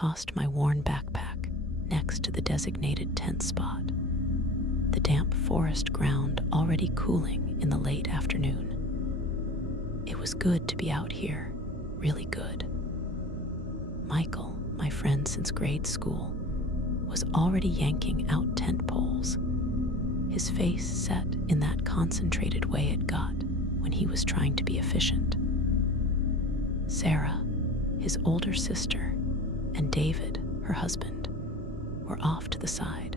tossed my worn backpack next to the designated tent spot, the damp forest ground already cooling in the late afternoon. It was good to be out here, really good. Michael, my friend since grade school, was already yanking out tent poles, his face set in that concentrated way it got when he was trying to be efficient. Sarah, his older sister, and David, her husband, were off to the side,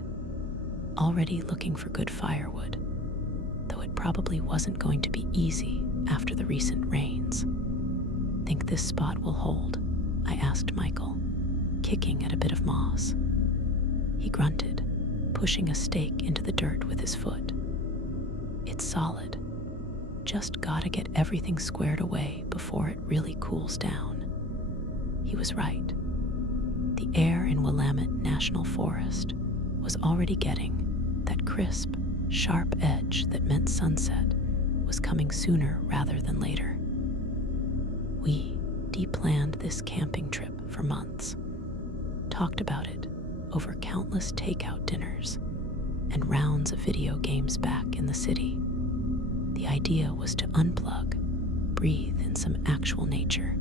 already looking for good firewood, though it probably wasn't going to be easy after the recent rains. "Think this spot will hold?" I asked Michael, kicking at a bit of moss. He grunted, pushing a stake into the dirt with his foot. "It's solid. Just gotta get everything squared away before it really cools down." He was right. The air in Willamette National Forest was already getting that crisp, sharp edge that meant sunset was coming sooner rather than later. We de-planned this camping trip for months, talked about it over countless takeout dinners and rounds of video games back in the city. The idea was to unplug, breathe in some actual nature,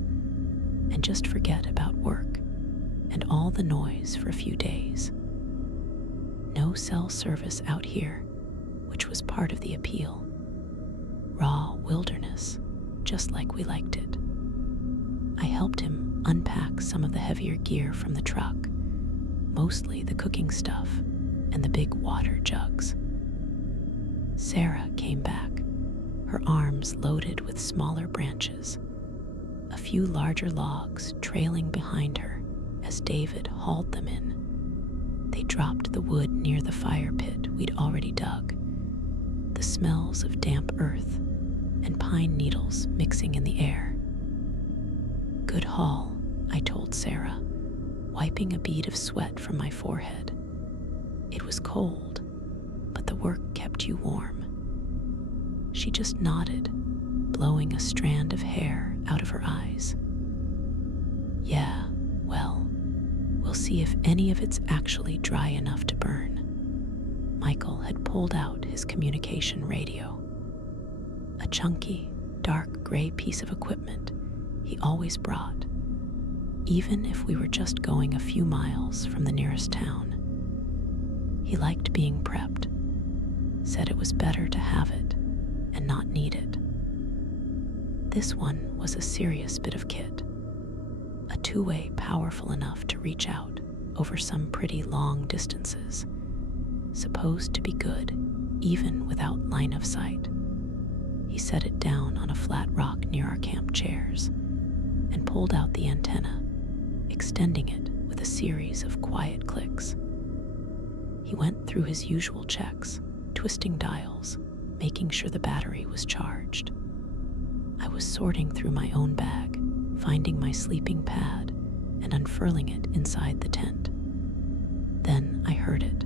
and just forget about work and all the noise for a few days. No cell service out here, which was part of the appeal. Raw wilderness, just like we liked it. I helped him unpack some of the heavier gear from the truck, mostly the cooking stuff and the big water jugs. Sarah came back, her arms loaded with smaller branches, a few larger logs trailing behind her as David hauled them in. They dropped the wood near the fire pit we'd already dug, the smells of damp earth and pine needles mixing in the air. "Good haul," I told Sarah, wiping a bead of sweat from my forehead. "It was cold, but the work kept you warm." She just nodded, blowing a strand of hair out of her eyes. "Yeah, well, we'll see if any of it's actually dry enough to burn." Michael had pulled out his communication radio, a chunky, dark gray piece of equipment he always brought, even if we were just going a few miles from the nearest town. He liked being prepped, said it was better to have it and not need it. This one was a serious bit of kit, a two-way powerful enough to reach out over some pretty long distances, supposed to be good even without line of sight. He set it down on a flat rock near our camp chairs and pulled out the antenna, extending it with a series of quiet clicks. He went through his usual checks, twisting dials, making sure the battery was charged. I was sorting through my own bag, finding my sleeping pad and unfurling it inside the tent. Then I heard it,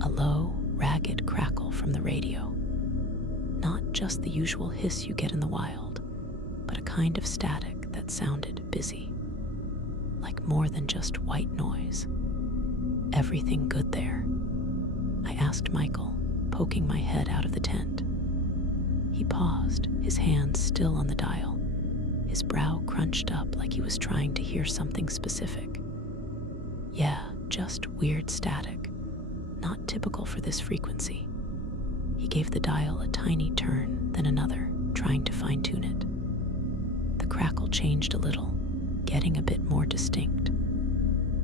a low, ragged crackle from the radio. Not just the usual hiss you get in the wild, but a kind of static that sounded busy, like more than just white noise. "Everything good there?" I asked Michael, poking my head out of the tent. He paused, his hands still on the dial, his brow crunched up like he was trying to hear something specific. "Yeah, just weird static, not typical for this frequency." He gave the dial a tiny turn, then another, trying to fine-tune it. The crackle changed a little, getting a bit more distinct.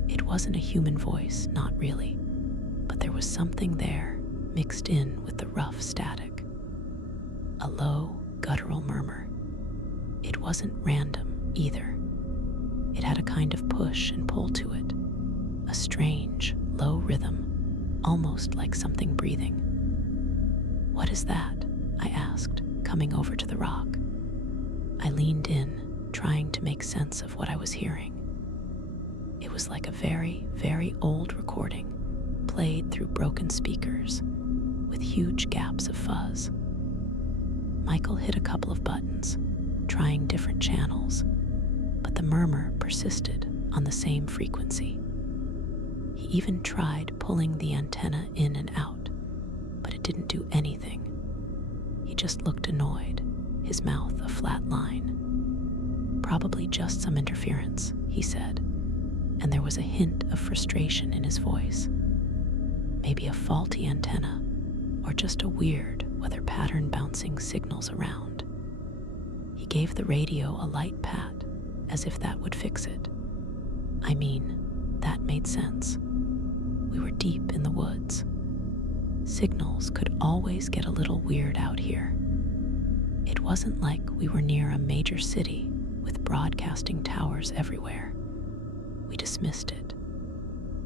It wasn't a human voice, not really, but there was something there mixed in with the rough static. A low, guttural murmur. It wasn't random either. It had a kind of push and pull to it, a strange, low rhythm, almost like something breathing. "What is that?" I asked, coming over to the rock. I leaned in, trying to make sense of what I was hearing. It was like a very, very old recording, played through broken speakers, with huge gaps of fuzz. Michael hit a couple of buttons, trying different channels, but the murmur persisted on the same frequency. He even tried pulling the antenna in and out, but it didn't do anything. He just looked annoyed, his mouth a flat line. "Probably just some interference," he said, and there was a hint of frustration in his voice. Maybe a faulty antenna, or just a weird weather pattern bouncing signals around. He gave the radio a light pat, as if that would fix it. I mean, that made sense. We were deep in the woods. Signals could always get a little weird out here. It wasn't like we were near a major city with broadcasting towers everywhere. We dismissed it.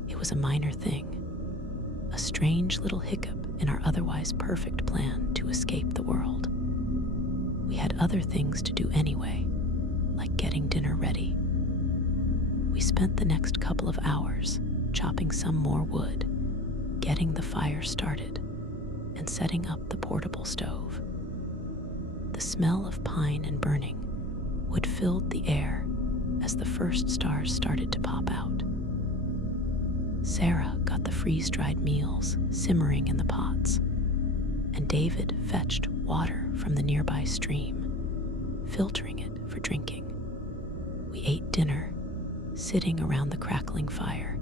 It was a minor thing, a strange little hiccup in our otherwise perfect plan to escape the world. We had other things to do anyway, like getting dinner ready. We spent the next couple of hours chopping some more wood, getting the fire started, and setting up the portable stove. The smell of pine and burning wood filled the air as the first stars started to pop out. Sarah got the freeze-dried meals simmering in the pots, and David fetched water from the nearby stream, filtering it for drinking. We ate dinner, sitting around the crackling fire,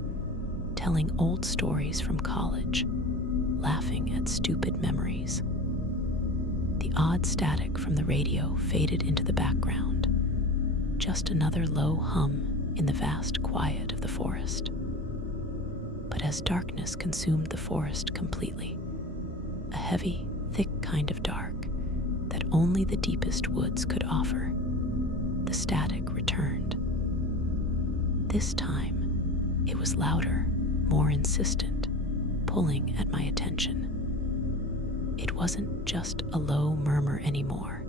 telling old stories from college, laughing at stupid memories. The odd static from the radio faded into the background, just another low hum in the vast quiet of the forest. But as darkness consumed the forest completely, a heavy, thick kind of dark that only the deepest woods could offer, the static returned. This time, it was louder, more insistent, pulling at my attention. It wasn't just a low murmur anymore.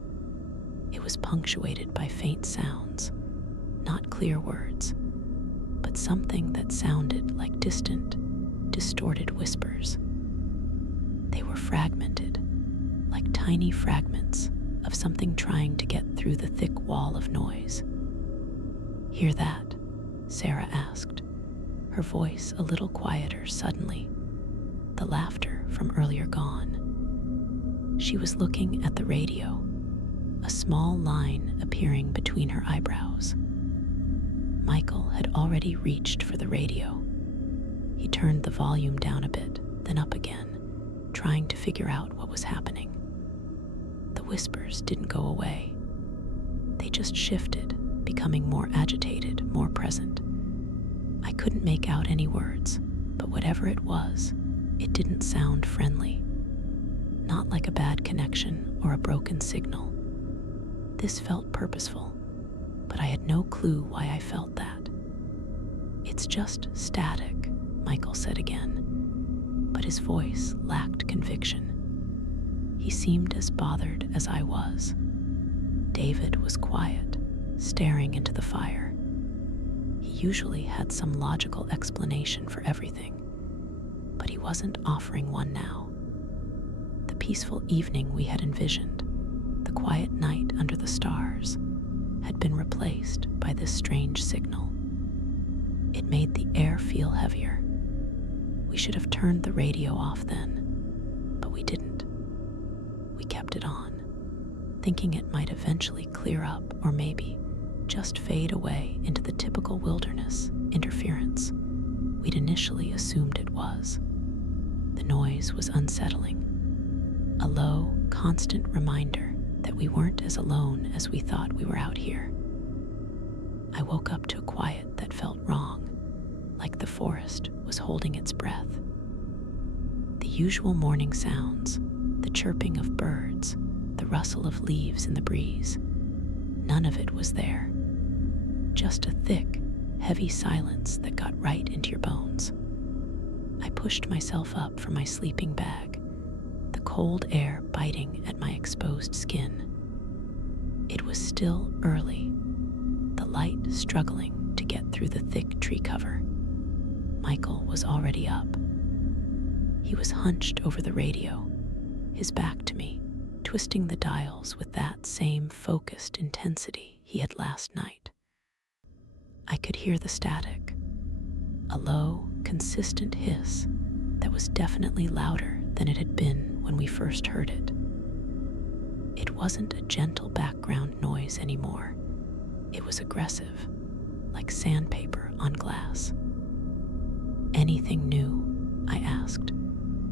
It was punctuated by faint sounds, not clear words, but something that sounded like distant, distorted whispers. They were fragmented, like tiny fragments of something trying to get through the thick wall of noise. "Hear that?" Sarah asked, her voice a little quieter suddenly, the laughter from earlier gone. She was looking at the radio, a small line appearing between her eyebrows. Michael had already reached for the radio. He turned the volume down a bit, then up again, trying to figure out what was happening. The whispers didn't go away. They just shifted, becoming more agitated, more present. I couldn't make out any words, but whatever it was, it didn't sound friendly. Not like a bad connection or a broken signal. This felt purposeful, but I had no clue why I felt that. "It's just static," Michael said again, but his voice lacked conviction. He seemed as bothered as I was. David was quiet, staring into the fire. He usually had some logical explanation for everything, but he wasn't offering one now. The peaceful evening we had envisioned, the quiet night under the stars, had been replaced by this strange signal. It made the air feel heavier. We should have turned the radio off then, but we didn't. We kept it on, thinking it might eventually clear up or maybe just fade away into the typical wilderness interference we'd initially assumed it was. The noise was unsettling, a low, constant reminder that we weren't as alone as we thought we were out here. I woke up to a quiet that felt wrong, like the forest was holding its breath. The usual morning sounds, the chirping of birds, the rustle of leaves in the breeze, none of it was there. Just a thick, heavy silence that got right into your bones. I pushed myself up from my sleeping bag, the cold air biting at my exposed skin. It was still early, the light struggling to get through the thick tree cover. Michael was already up. He was hunched over the radio, his back to me, twisting the dials with that same focused intensity he had last night. I could hear the static, a low, consistent hiss that was definitely louder than it had been when we first heard it. It wasn't a gentle background noise anymore. It was aggressive, like sandpaper on glass. "Anything new?" I asked,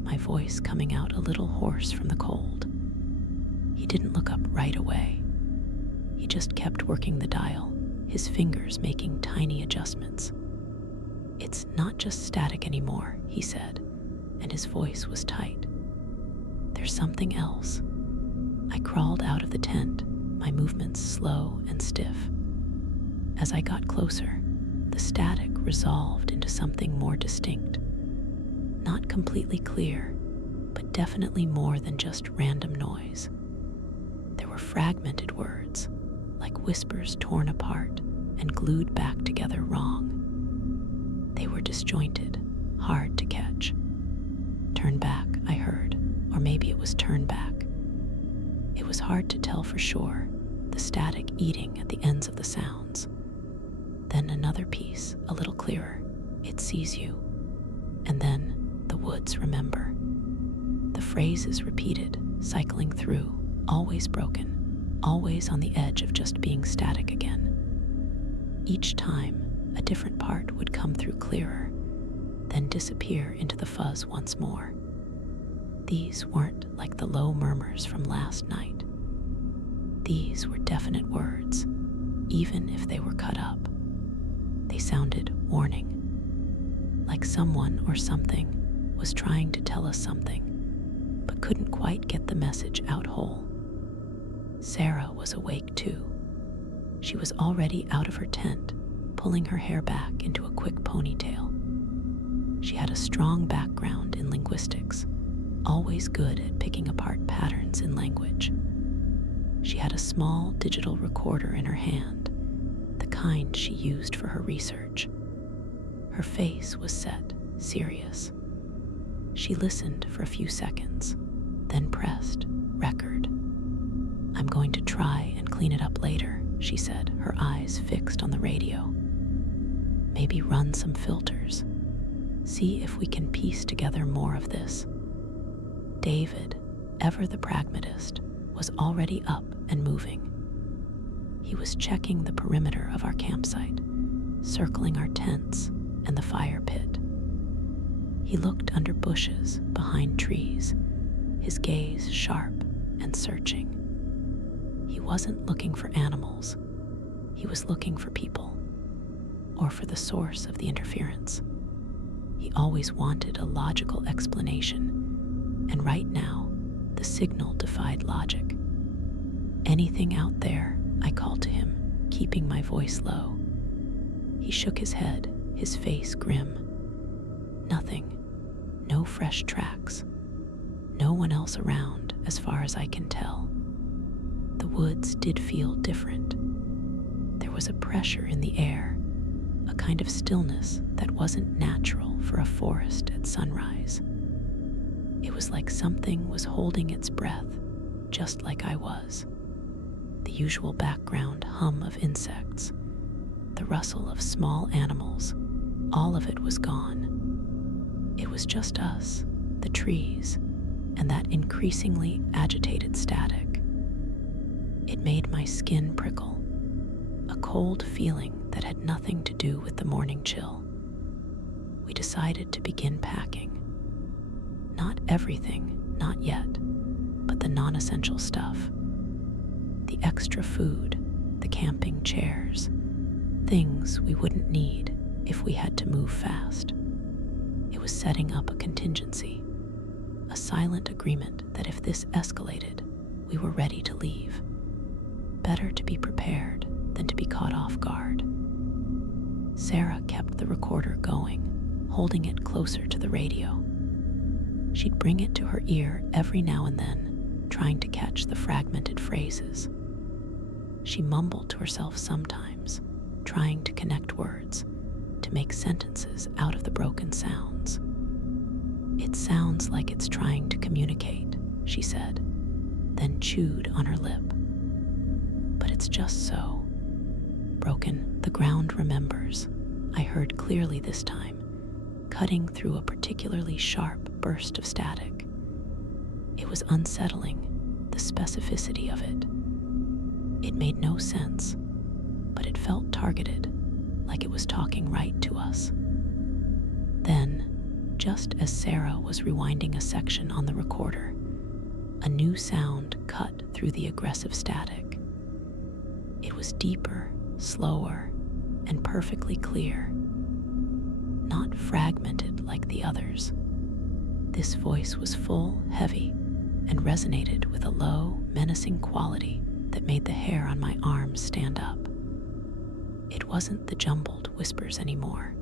my voice coming out a little hoarse from the cold. He didn't look up right away. He just kept working the dial, his fingers making tiny adjustments. "It's not just static anymore," he said, and his voice was tight. "There's something else." I crawled out of the tent, my movements slow and stiff. As I got closer, the static resolved into something more distinct. Not completely clear, but definitely more than just random noise. There were fragmented words, like whispers torn apart and glued back together wrong. They were disjointed, hard to catch. "Turn back," I heard, or maybe it was "turn back." It was hard to tell for sure, the static eating at the ends of the sounds. Then another piece, a little clearer. "It sees you." And then, "The woods remember." The phrases repeated, cycling through, always broken, always on the edge of just being static again. Each time, a different part would come through clearer, then disappear into the fuzz once more. These weren't like the low murmurs from last night. These were definite words, even if they were cut up. They sounded warning, like someone or something was trying to tell us something, but couldn't quite get the message out whole. Sarah was awake too. She was already out of her tent, pulling her hair back into a quick ponytail. She had a strong background in linguistics, always good at picking apart patterns in language. She had a small digital recorder in her hand, the kind she used for her research. Her face was set, serious. She listened for a few seconds, then pressed record. "I'm going to try and clean it up later," she said, her eyes fixed on the radio. "Maybe run some filters. See if we can piece together more of this." David, ever the pragmatist, was already up and moving. He was checking the perimeter of our campsite, circling our tents and the fire pit. He looked under bushes, behind trees, his gaze sharp and searching. He wasn't looking for animals. He was looking for people, or for the source of the interference. He always wanted a logical explanation, and right now, the signal defied logic. "Anything out there?" I called to him, keeping my voice low. He shook his head, his face grim. "Nothing. No fresh tracks. No one else around, as far as I can tell." The woods did feel different. There was a pressure in the air, a kind of stillness that wasn't natural for a forest at sunrise. It was like something was holding its breath, just like I was. The usual background hum of insects, the rustle of small animals, all of it was gone. It was just us, the trees, and that increasingly agitated static. It made my skin prickle, a cold feeling that had nothing to do with the morning chill. We decided to begin packing. Not everything, not yet, but the non-essential stuff. The extra food, the camping chairs, things we wouldn't need if we had to move fast. It was setting up a contingency, a silent agreement that if this escalated, we were ready to leave. Better to be prepared than to be caught off guard. Sarah kept the recorder going, holding it closer to the radio. She'd bring it to her ear every now and then, trying to catch the fragmented phrases. She mumbled to herself sometimes, trying to connect words, to make sentences out of the broken sounds. "It sounds like it's trying to communicate," she said, then chewed on her lip. "But it's just so. broken, the ground remembers, I heard clearly this time, cutting through a particularly sharp burst of static. It was unsettling, the specificity of it. It made no sense, but it felt targeted, like it was talking right to us. Then, just as Sarah was rewinding a section on the recorder, a new sound cut through the aggressive static. It was deeper, slower, and perfectly clear, not fragmented like the others. This voice was full, heavy, and resonated with a low, menacing quality that made the hair on my arms stand up. It wasn't the jumbled whispers anymore.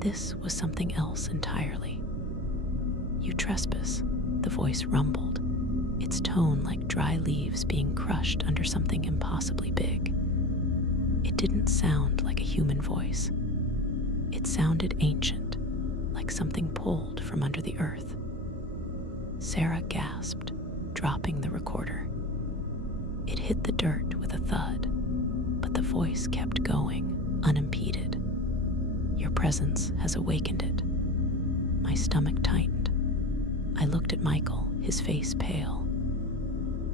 This was something else entirely. "You trespass," the voice rumbled, its tone like dry leaves being crushed under something impossibly big. It didn't sound like a human voice. It sounded ancient, like something pulled from under the earth. Sarah gasped, dropping the recorder. It hit the dirt with a thud, but the voice kept going, unimpeded. "Your presence has awakened it." My stomach tightened. I looked at Michael, his face pale.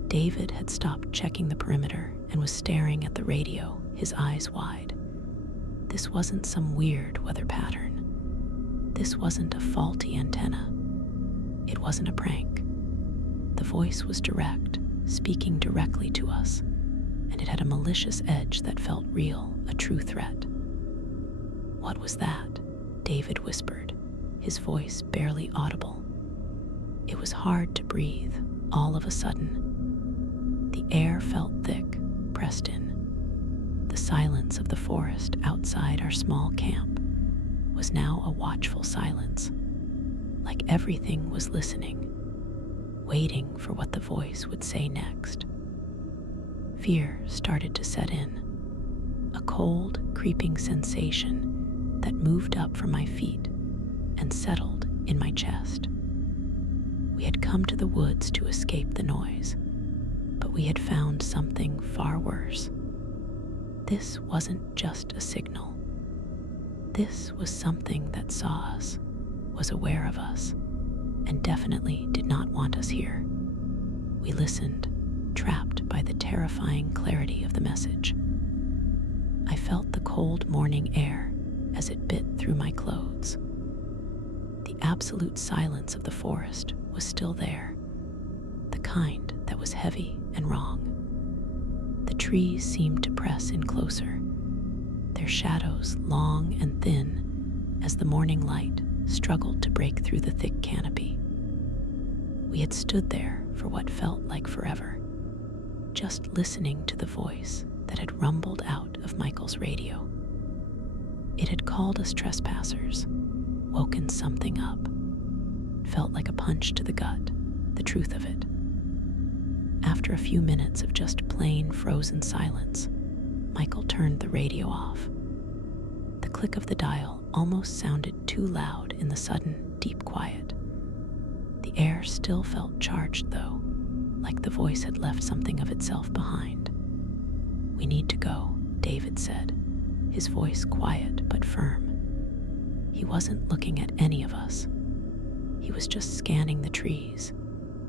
David had stopped checking the perimeter and was staring at the radio, his eyes wide. This wasn't some weird weather pattern. This wasn't a faulty antenna. It wasn't a prank. The voice was direct, speaking directly to us, and it had a malicious edge that felt real, a true threat. "What was that?" David whispered, his voice barely audible. It was hard to breathe, all of a sudden. The air felt thick, pressed in. The silence of the forest outside our small camp was now a watchful silence, like everything was listening, waiting for what the voice would say next. Fear started to set in, a cold, creeping sensation that moved up from my feet and settled in my chest. We had come to the woods to escape the noise, but we had found something far worse. This wasn't just a signal. This was something that saw us, was aware of us, and definitely did not want us here. We listened, trapped by the terrifying clarity of the message. I felt the cold morning air as it bit through my clothes. The absolute silence of the forest was still there, the kind that was heavy and wrong. The trees seemed to press in closer, their shadows long and thin as the morning light struggled to break through the thick canopy. We had stood there for what felt like forever, just listening to the voice that had rumbled out of Michael's radio. It had called us trespassers, woken something up. It felt like a punch to the gut, the truth of it. After a few minutes of just plain frozen silence, Michael turned the radio off. The click of the dial almost sounded too loud in the sudden, deep quiet. The air still felt charged, though, like the voice had left something of itself behind. "We need to go," David said, his voice quiet but firm. He wasn't looking at any of us. He was just scanning the trees,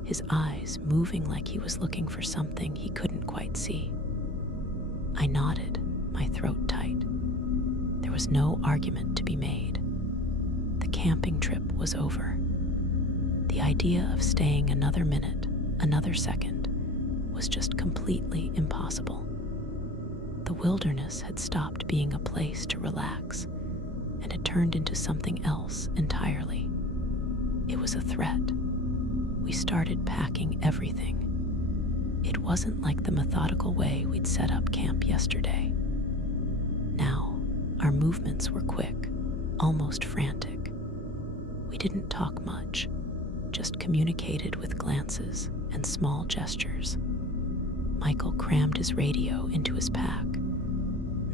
his eyes moving like he was looking for something he couldn't quite see. I nodded, my throat tight. There was no argument to be made. The camping trip was over. The idea of staying another minute, another second, was just completely impossible. The wilderness had stopped being a place to relax and had turned into something else entirely. It was a threat. We started packing everything. It wasn't like the methodical way we'd set up camp yesterday. Now, our movements were quick, almost frantic. We didn't talk much, just communicated with glances and small gestures. Michael crammed his radio into his pack,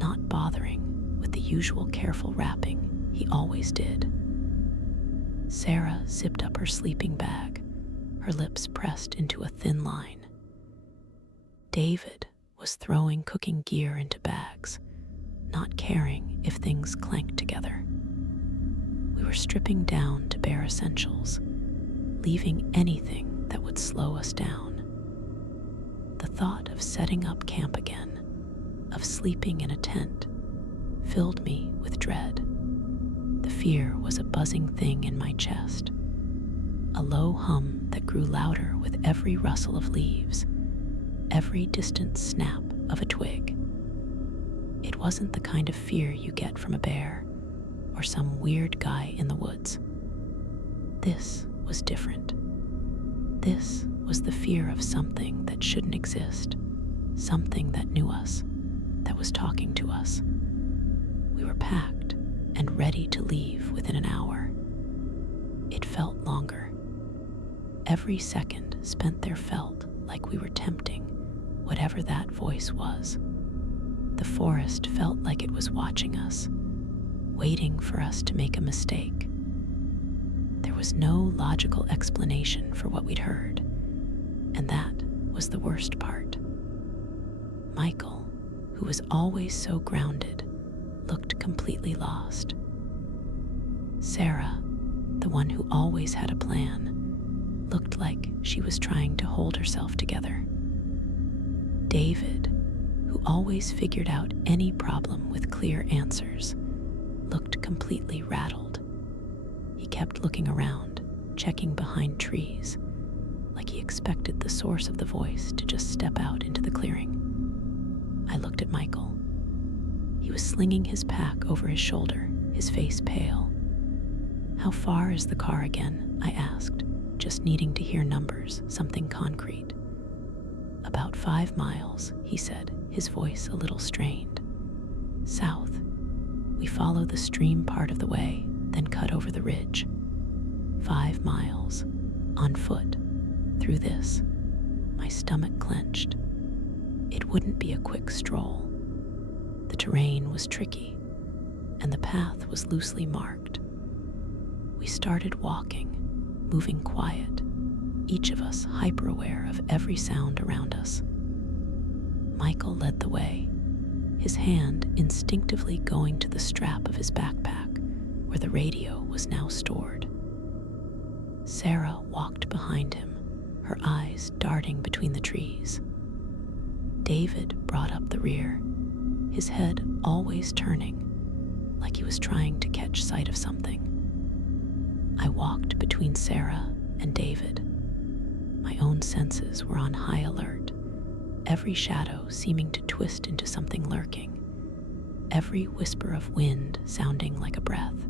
not bothering with the usual careful wrapping he always did. Sarah zipped up her sleeping bag, her lips pressed into a thin line. David was throwing cooking gear into bags, not caring if things clanked together. We were stripping down to bare essentials, leaving anything that would slow us down. The thought of setting up camp again, of sleeping in a tent, filled me with dread. The fear was a buzzing thing in my chest, a low hum that grew louder with every rustle of leaves, every distant snap of a twig. It wasn't the kind of fear you get from a bear or some weird guy in the woods. This was different. This was the fear of something that shouldn't exist, something that knew us, that was talking to us. We were packed and ready to leave within an hour. It felt longer. Every second spent there felt like we were tempting whatever that voice was. The forest felt like it was watching us, waiting for us to make a mistake. There was no logical explanation for what we'd heard, and that was the worst part. Michael, who was always so grounded, looked completely lost. Sarah, the one who always had a plan, looked like she was trying to hold herself together. David, who always figured out any problem with clear answers, looked completely rattled. He kept looking around, checking behind trees, like he expected the source of the voice to just step out into the clearing. I looked at Michael. He was slinging his pack over his shoulder, his face pale. "How far is the car again?" I asked, just needing to hear numbers, something concrete. "About 5 miles, he said, his voice a little strained. "South. We follow the stream part of the way, then cut over the ridge. 5 miles. On foot. Through this." My stomach clenched. It wouldn't be a quick stroll. The terrain was tricky, and the path was loosely marked. We started walking, moving quiet, each of us hyper-aware of every sound around us. Michael led the way, his hand instinctively going to the strap of his backpack where the radio was now stored. Sarah walked behind him, her eyes darting between the trees. David brought up the rear, his head always turning, like he was trying to catch sight of something. I walked between Sarah and David. My own senses were on high alert, every shadow seeming to twist into something lurking, every whisper of wind sounding like a breath.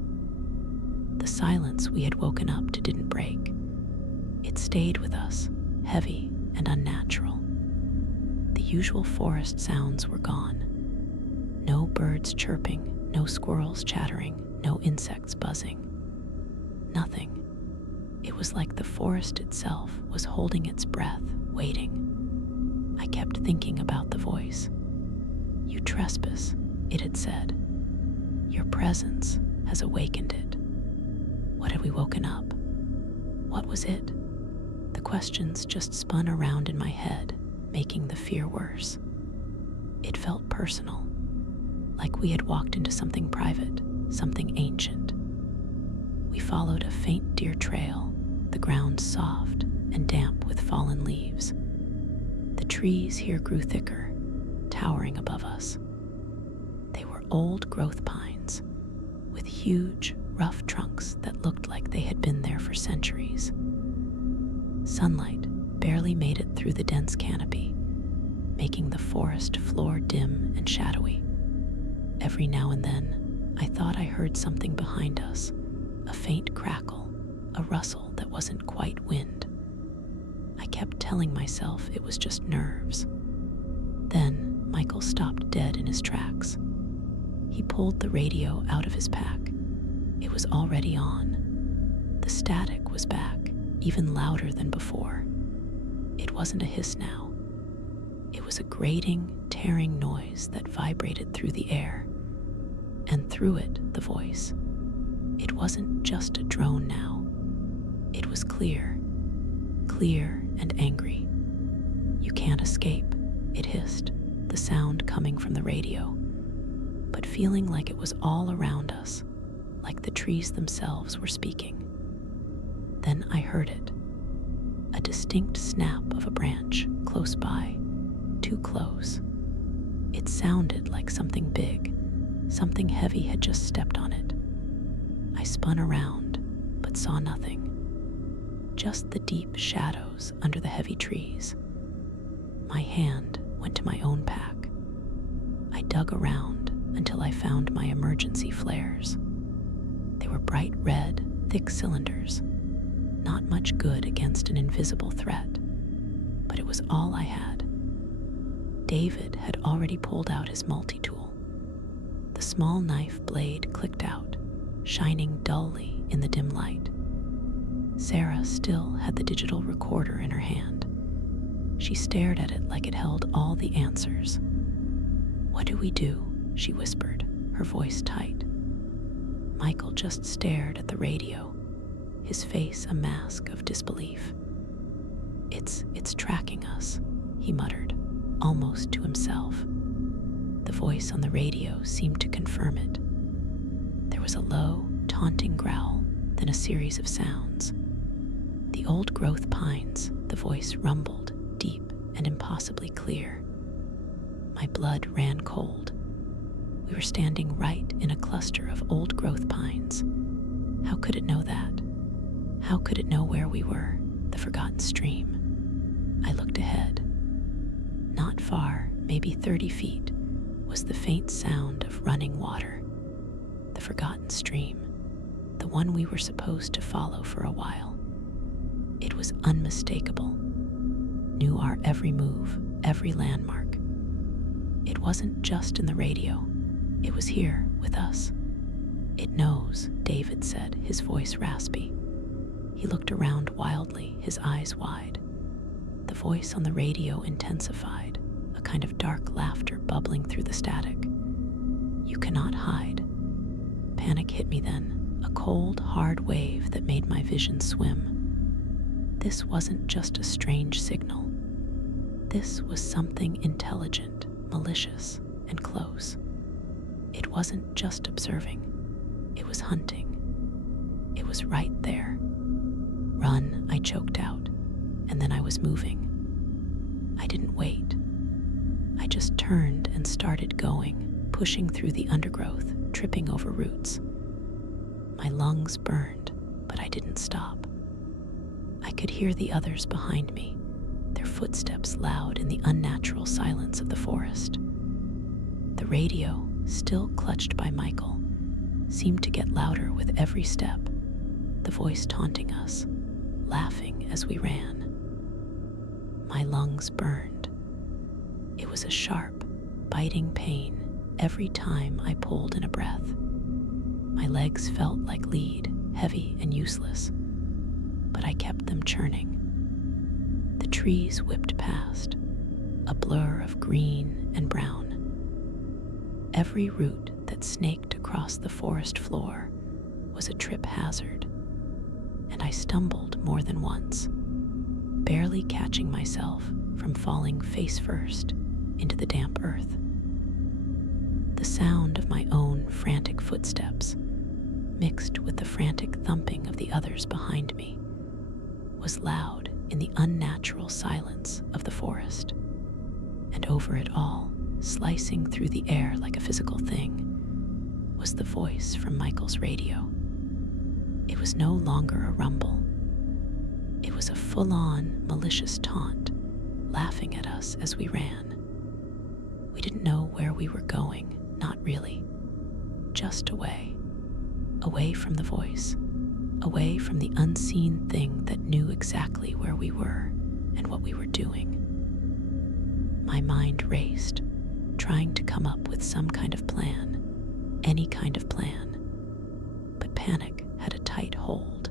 The silence we had woken up to didn't break. It stayed with us, heavy and unnatural. The usual forest sounds were gone. No birds chirping, no squirrels chattering, no insects buzzing. Nothing. It was like the forest itself was holding its breath, waiting. I kept thinking about the voice. "You trespass," it had said. "Your presence has awakened it." What had we woken up? What was it? The questions just spun around in my head, making the fear worse. It felt personal, like we had walked into something private, something ancient. We followed a faint deer trail, the ground soft and damp with fallen leaves. The trees here grew thicker, towering above us. They were old-growth pines, with huge, rough trunks that looked like they had been there for centuries. Sunlight barely made it through the dense canopy, making the forest floor dim and shadowy. Every now and then, I thought I heard something behind us, a faint crackle, a rustle that wasn't quite wind. I kept telling myself it was just nerves. Then Michael stopped dead in his tracks. He pulled the radio out of his pack. It was already on. The static was back, even louder than before. It wasn't a hiss now. It was a grating, tearing noise that vibrated through the air. And through it, the voice. It wasn't just a drone now. It was clear and angry. "You can't escape," it hissed, the sound coming from the radio. but feeling like it was all around us, like the trees themselves were speaking. Then I heard it, a distinct snap of a branch close by, too close. It sounded like something big, something heavy had just stepped on it. I spun around, but saw nothing, just the deep shadows under the heavy trees. My hand went to my own pack. I dug around until I found my emergency flares. They were bright red, thick cylinders, not much good against an invisible threat, but it was all I had. David had already pulled out his multi-tool. The small knife blade clicked out, shining dully in the dim light. Sarah still had the digital recorder in her hand. She stared at it like it held all the answers. "What do we do?" she whispered, her voice tight. Michael just stared at the radio, his face a mask of disbelief. It's tracking us," he muttered, almost to himself. The voice on the radio seemed to confirm it. There was a low, taunting growl, then a series of sounds. "The old growth pines," the voice rumbled, deep and impossibly clear. My blood ran cold. We were standing right in a cluster of old growth pines. How could it know that? How could it know where we were, the forgotten stream? I looked ahead. Not far, maybe 30 feet, was the faint sound of running water. The forgotten stream, the one we were supposed to follow for a while. It was unmistakable, knew our every move, every landmark. It wasn't just in the radio, it was here with us. "It knows," David said, his voice raspy. He looked around wildly, his eyes wide. The voice on the radio intensified, a kind of dark laughter bubbling through the static. "You cannot hide." Panic hit me then, a cold, hard wave that made my vision swim. This wasn't just a strange signal. This was something intelligent, malicious, and close. It wasn't just observing, it was hunting. It was right there. "Run," I choked out, and then I was moving. I didn't wait. I just turned and started going, pushing through the undergrowth, tripping over roots. My lungs burned, but I didn't stop. I could hear the others behind me, their footsteps loud in the unnatural silence of the forest. The radio, still clutched by Michael, seemed to get louder with every step, the voice taunting us, laughing as we ran. My lungs burned. It was a sharp, biting pain every time I pulled in a breath. My legs felt like lead, heavy and useless, but I kept them churning. The trees whipped past, a blur of green and brown. Every root that snaked across the forest floor was a trip hazard, and I stumbled more than once, barely catching myself from falling face first into the damp earth. The sound of my own frantic footsteps, mixed with the frantic thumping of the others behind me, was loud in the unnatural silence of the forest. And over it all, slicing through the air like a physical thing, was the voice from Michael's radio. It was no longer a rumble. It was a full-on, malicious taunt, laughing at us as we ran. We didn't know where we were going, not really. Just away. Away from the voice. Away from the unseen thing that knew exactly where we were and what we were doing. My mind raced, trying to come up with some kind of plan, any kind of plan. But panic had a tight hold.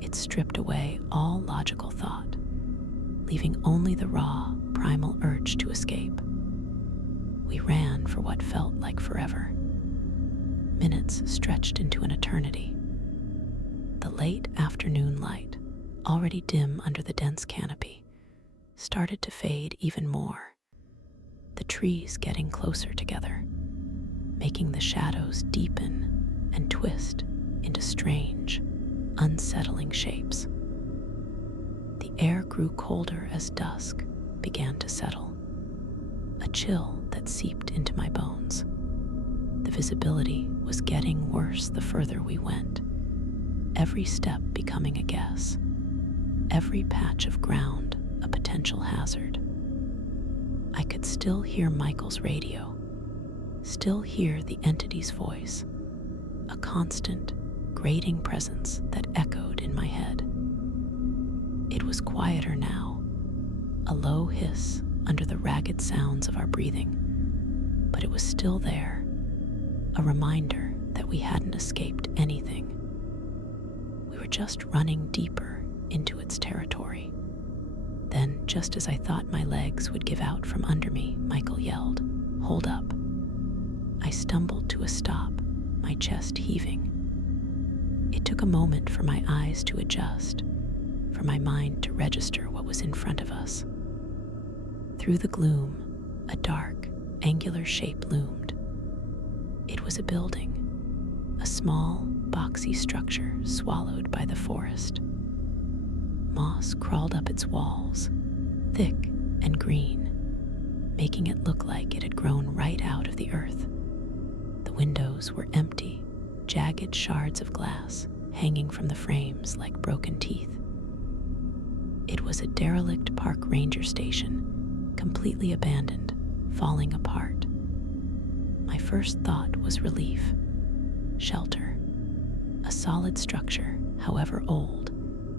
It stripped away all logical thought, leaving only the raw, primal urge to escape. We ran for what felt like forever. Minutes stretched into an eternity. The late afternoon light, already dim under the dense canopy, started to fade even more, the trees getting closer together. making the shadows deepen and twist into strange, unsettling shapes. The air grew colder as dusk began to settle, a chill that seeped into my bones. The visibility was getting worse the further we went, every step becoming a guess, every patch of ground a potential hazard. I could still hear Michael's radio, still hear the entity's voice, a constant, grating presence that echoed in my head. It was quieter now, a low hiss under the ragged sounds of our breathing, but it was still there, a reminder that we hadn't escaped anything. We were just running deeper into its territory. Then, just as I thought my legs would give out from under me, Michael yelled, "Hold up." I stumbled to a stop, my chest heaving. It took a moment for my eyes to adjust, for my mind to register what was in front of us. Through the gloom, a dark, angular shape loomed. It was a building, a small, boxy structure swallowed by the forest. Moss crawled up its walls, thick and green, making it look like it had grown right out of the earth. The windows were empty, jagged shards of glass hanging from the frames like broken teeth. It was a derelict park ranger station, completely abandoned, falling apart. My first thought was relief. Shelter. A solid structure, however old,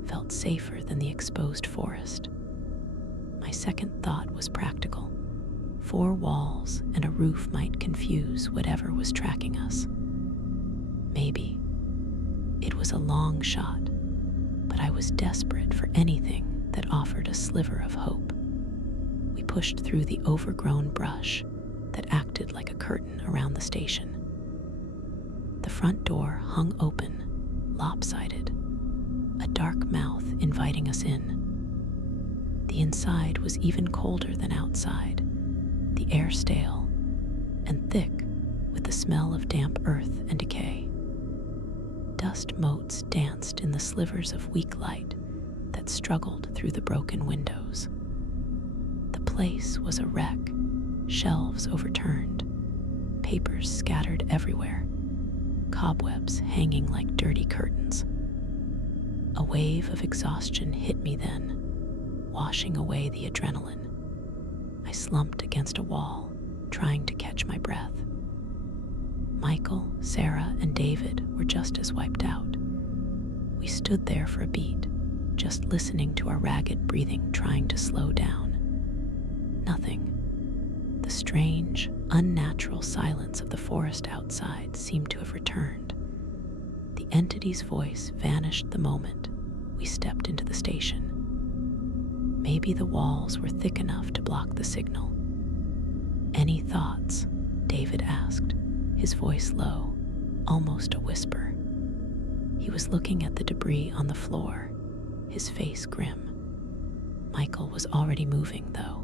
felt safer than the exposed forest. My second thought was practical. 4 walls and a roof might confuse whatever was tracking us. Maybe. It was a long shot, but I was desperate for anything that offered a sliver of hope. We pushed through the overgrown brush that acted like a curtain around the station. The front door hung open, lopsided, a dark mouth inviting us in. The inside was even colder than outside, the air stale and thick with the smell of damp earth and decay. Dust motes danced in the slivers of weak light that struggled through the broken windows. The place was a wreck, shelves overturned, papers scattered everywhere, cobwebs hanging like dirty curtains. A wave of exhaustion hit me then, washing away the adrenaline. I slumped against a wall, trying to catch my breath. Michael, Sarah, and David were just as wiped out. We stood there for a beat, just listening to our ragged breathing trying to slow down. Nothing. The strange, unnatural silence of the forest outside seemed to have returned. The entity's voice vanished the moment we stepped into the station. Maybe the walls were thick enough to block the signal. "Any thoughts?" David asked, his voice low, almost a whisper. He was looking at the debris on the floor, his face grim. Michael was already moving, though.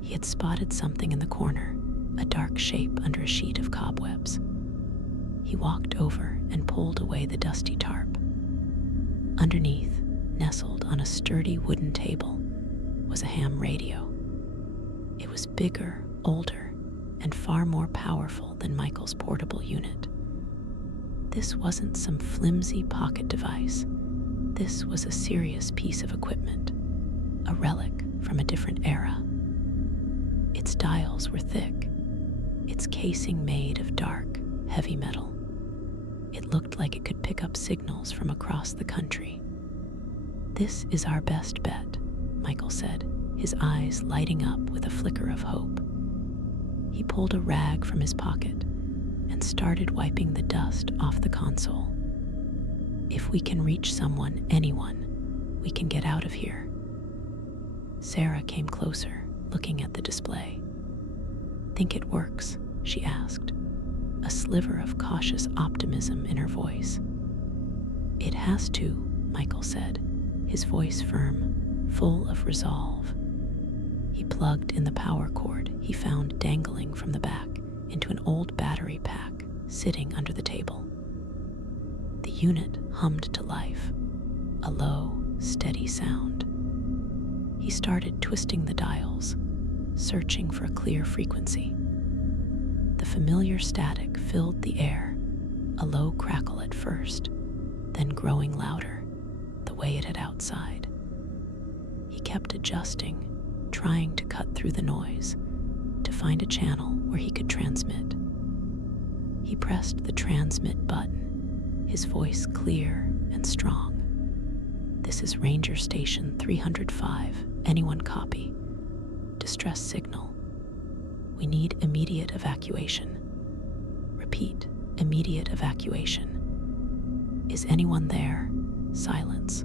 He had spotted something in the corner, a dark shape under a sheet of cobwebs. He walked over and pulled away the dusty tarp. Underneath, nestled on a sturdy wooden table, was a ham radio. It was bigger, older, and far more powerful than Michael's portable unit. This wasn't some flimsy pocket device. This was a serious piece of equipment, a relic from a different era. Its dials were thick, its casing made of dark, heavy metal. It looked like it could pick up signals from across the country. "This is our best bet," Michael said, his eyes lighting up with a flicker of hope. He pulled a rag from his pocket and started wiping the dust off the console. "If we can reach someone, anyone, we can get out of here." Sarah came closer, looking at the display. "Think it works?" she asked, a sliver of cautious optimism in her voice. "It has to," Michael said, his voice firm, full of resolve. He plugged in the power cord he found dangling from the back into an old battery pack sitting under the table. The unit hummed to life, a low, steady sound. He started twisting the dials, searching for a clear frequency. The familiar static filled the air, a low crackle at first, then growing louder, the way it had outside. He kept adjusting, trying to cut through the noise, to find a channel where he could transmit. He pressed the transmit button, his voice clear and strong. "This is Ranger Station 305. Anyone copy? Distress signal. We need immediate evacuation. Repeat, immediate evacuation. Is anyone there?" Silence.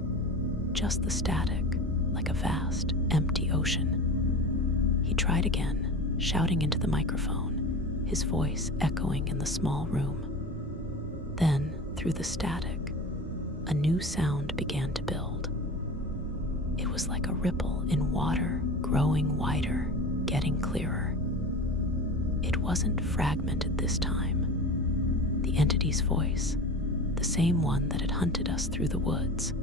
Just the static, like a vast, empty ocean. He tried again, shouting into the microphone, his voice echoing in the small room. Then, through the static, a new sound began to build. It was like a ripple in water, growing wider, getting clearer. It wasn't fragmented this time. The entity's voice, the same one that had hunted us through the woods,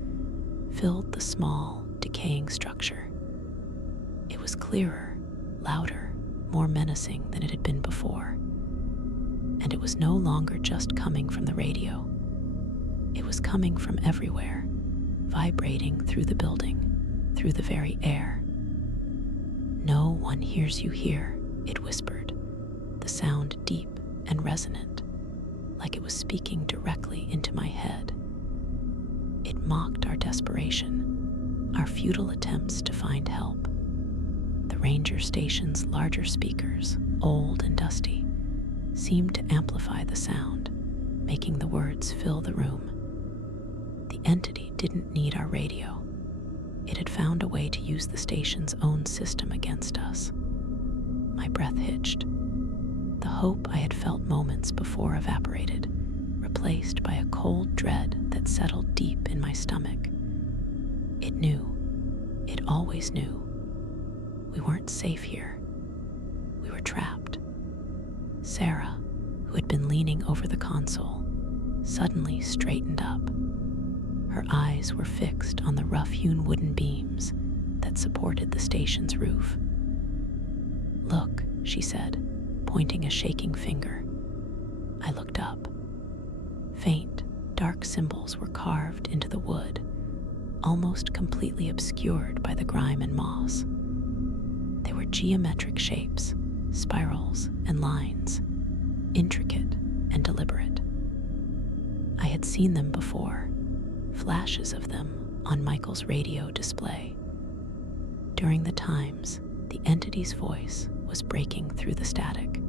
filled the small, decaying structure. It was clearer, louder, more menacing than it had been before. And it was no longer just coming from the radio. It was coming from everywhere, vibrating through the building, through the very air. "No one hears you here," it whispered, the sound deep and resonant, like it was speaking directly into my head. It mocked our desperation, our futile attempts to find help. The ranger station's larger speakers, old and dusty, seemed to amplify the sound, making the words fill the room. The entity didn't need our radio. It had found a way to use the station's own system against us. My breath hitched. The hope I had felt moments before evaporated, replaced by a cold dread that settled deep in my stomach. It knew. It always knew. We weren't safe here. We were trapped. Sarah, who had been leaning over the console, suddenly straightened up. Her eyes were fixed on the rough-hewn wooden beams that supported the station's roof. "Look," she said, pointing a shaking finger. I looked up. Faint, dark symbols were carved into the wood, almost completely obscured by the grime and moss. They were geometric shapes, spirals and lines, intricate and deliberate. I had seen them before, flashes of them on Michael's radio display. During the times, the entity's voice was breaking through the static.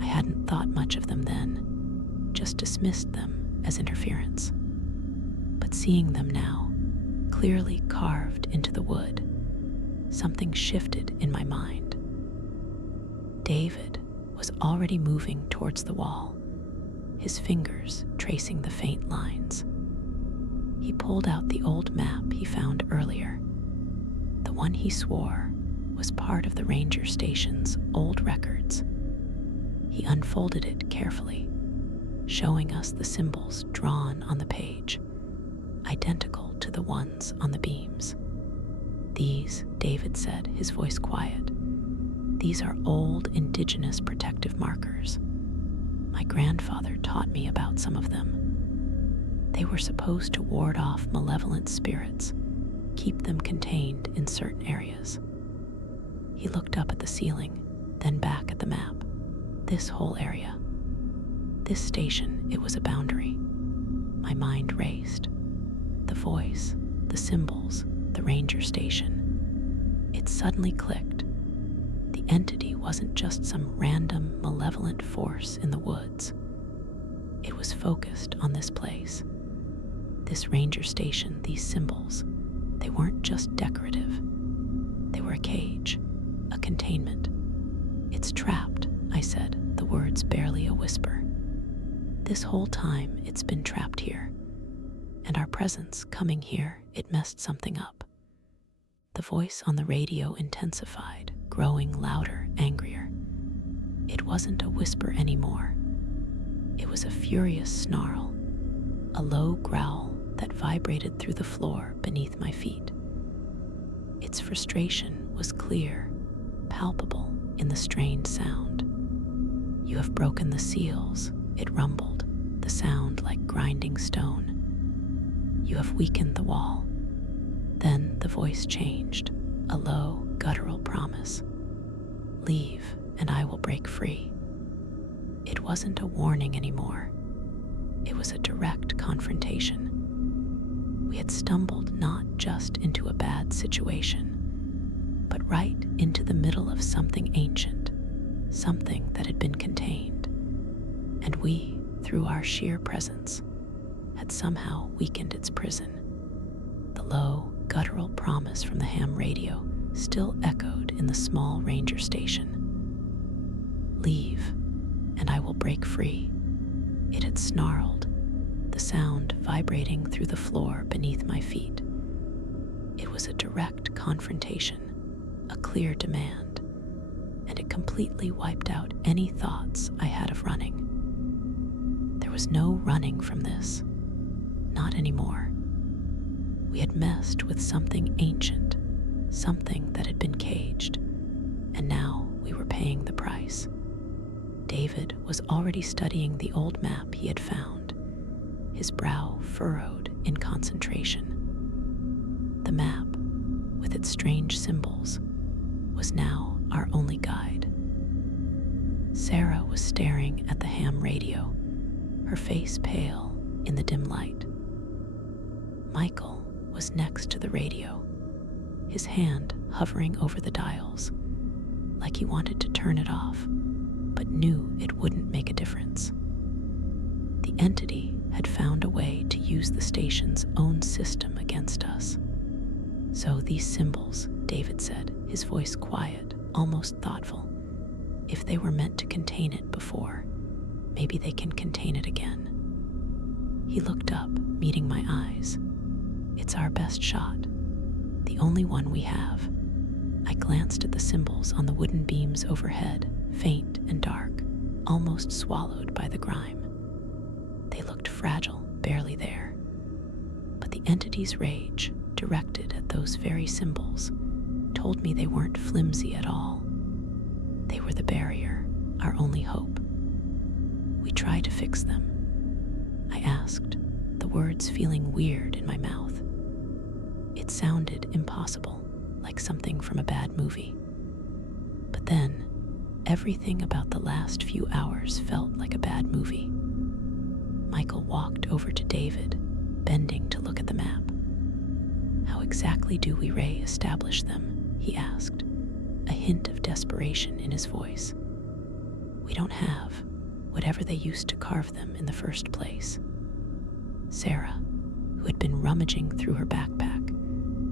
I hadn't thought much of them then, just dismissed them as interference. But seeing them now, clearly carved into the wood, something shifted in my mind. David was already moving towards the wall, his fingers tracing the faint lines. He pulled out the old map he found earlier. The one he swore was part of the ranger station's old records. He unfolded it carefully, showing us the symbols drawn on the page, identical to the ones on the beams. "These," David said, his voice quiet, "these are old indigenous protective markers. My grandfather taught me about some of them. They were supposed to ward off malevolent spirits, keep them contained in certain areas." He looked up at the ceiling, then back at the map. This whole area. This station, it was a boundary. My mind raced. The voice, the symbols, the ranger station. It suddenly clicked. The entity wasn't just some random, malevolent force in the woods. It was focused on this place. This ranger station, these symbols, they weren't just decorative. They were a cage, a containment. "It's trapped," I said, the words barely a whisper. "This whole time it's been trapped here, and our presence coming here, it messed something up." The voice on the radio intensified, growing louder, angrier. It wasn't a whisper anymore. It was a furious snarl, a low growl that vibrated through the floor beneath my feet. Its frustration was clear, palpable in the strained sound. "You have broken the seals," it rumbled, the sound like grinding stone. "You have weakened the wall." Then the voice changed, a low, guttural promise. "Leave, and I will break free." It wasn't a warning anymore. It was a direct confrontation. We had stumbled not just into a bad situation, but right into the middle of something ancient, something that had been contained. And we, through our sheer presence, had somehow weakened its prison. The low, guttural promise from the ham radio still echoed in the small ranger station. "Leave, and I will break free," it had snarled, the sound vibrating through the floor beneath my feet. It was a direct confrontation, a clear demand, and it completely wiped out any thoughts I had of running. There was no running from this, not anymore. We had messed with something ancient, something that had been caged, and now we were paying the price. David was already studying the old map he had found, his brow furrowed in concentration. The map, with its strange symbols, was now our only guide. Sarah was staring at the ham radio, her face pale in the dim light. Michael was next to the radio, his hand hovering over the dials, like he wanted to turn it off, but knew it wouldn't make a difference. The entity had found a way to use the station's own system against us. "So these symbols," David said, his voice quiet, almost thoughtful, "if they were meant to contain it before, maybe they can contain it again." He looked up, meeting my eyes. "It's our best shot, the only one we have." I glanced at the symbols on the wooden beams overhead, faint and dark, almost swallowed by the grime. They looked fragile, barely there. But the entity's rage, directed at those very symbols, told me they weren't flimsy at all. They were the barrier, our only hope. "We try to fix them?" I asked, the words feeling weird in my mouth. It sounded impossible, like something from a bad movie. But then, everything about the last few hours felt like a bad movie. Michael walked over to David, bending to look at the map. "How exactly do we re-establish them?" he asked, a hint of desperation in his voice. "We don't have whatever they used to carve them in the first place." Sarah, who had been rummaging through her backpack,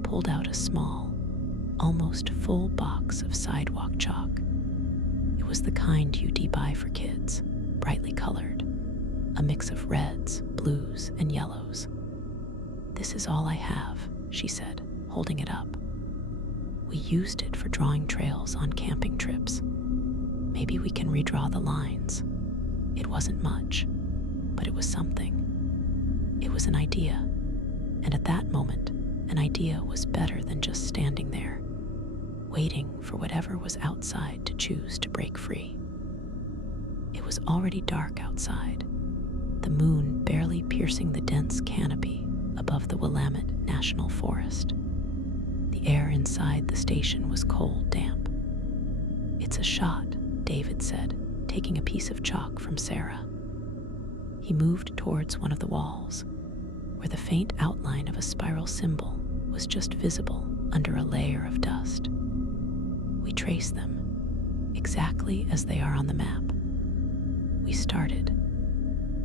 pulled out a small, almost full box of sidewalk chalk. It was the kind you'd buy for kids, brightly colored, a mix of reds, blues, and yellows. "This is all I have," she said, holding it up. "We used it for drawing trails on camping trips. Maybe we can redraw the lines." It wasn't much, but it was something. It was an idea, and at that moment, an idea was better than just standing there, waiting for whatever was outside to choose to break free. It was already dark outside, the moon barely piercing the dense canopy above the Willamette National Forest. The air inside the station was cold, damp. "It's a shot," David said, taking a piece of chalk from Sarah. He moved towards one of the walls, where the faint outline of a spiral symbol was just visible under a layer of dust. We traced them, exactly as they are on the map. We started.